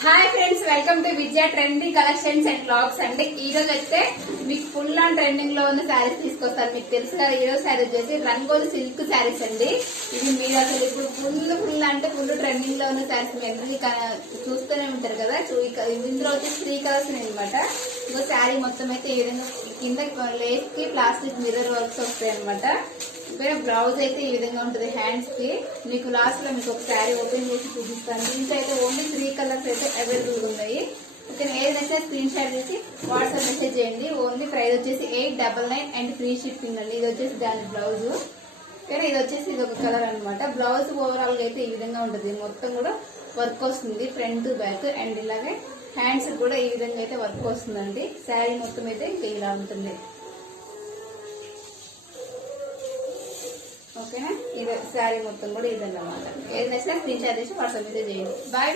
Hi friends, welcome to Vijaya trending collections and blogs అండి. ఈ రోజు అయితే మీకు ఫుల్ అండ్ ట్రెండింగ్ లో ఉన్న శారీస్ తీసుకొస్తారు. మీకు తెలుసు కదా, ఈ రోజు శారీ వచ్చేసి రంగోలి సిల్క్ శారీస్ అండి. ఇది మీరు అసలు ఇప్పుడు ఫుల్ అంటే ఫుల్ ట్రెండింగ్ లో ఉన్న శారీస్ మీరు చూస్తూనే ఉంటారు కదా. ఇందులో వచ్చేసి 3 కలర్స్ అనమాట. ఇంకో శారీ మొత్తం అయితే ఈ విధంగా కింద లేస్ కి ప్లాస్టిక్ మిర్రర్ వర్క్స్ వస్తాయి అనమాట. బ్లౌజ్ అయితే ఈ విధంగా ఉంటుంది. హ్యాండ్స్ కి మీకు లాస్ట్ లో మీకు ఒక శారీ ఓపెన్ చేసి చూపిస్తాను. దీంట్లో అయితే ఓన్లీ 3 కలర్స్ అయితే అవైలబుల్ గా ఉన్నాయి. ఓకే, ఏదైతే స్క్రీన్ షాట్ చేసి వాట్సాప్ మెసేజ్ చేయండి. ఓన్లీ ప్రైస్ వచ్చేసి 899 అండ్ ఫ్రీ షిప్పింగ్ అండి. ఇది వచ్చేసి దాని బ్లౌజ్. కానీ ఇది వచ్చేసి ఇది ఒక కలర్ అనమాట. బ్లౌజ్ ఓవరాల్ గా అయితే ఈ విధంగా ఉంటుంది. మొత్తం కూడా వర్క్ వస్తుంది ఫ్రంట్ బ్యాక్. అండ్ ఇలాగే హ్యాండ్స్ కూడా ఈ విధంగా అయితే వర్క్ వస్తుందండి. శారీ మొత్తం అయితే ఇంకా ఇలా ఉంటుంది. ఓకేనా, ఇది శారీ మొత్తం కూడా ఇదన్నమాట. ఏదైనా స్క్రీన్ షాట్ చేసి వాట్సాప్ మెసేజ్ చేయండి. బాయ్.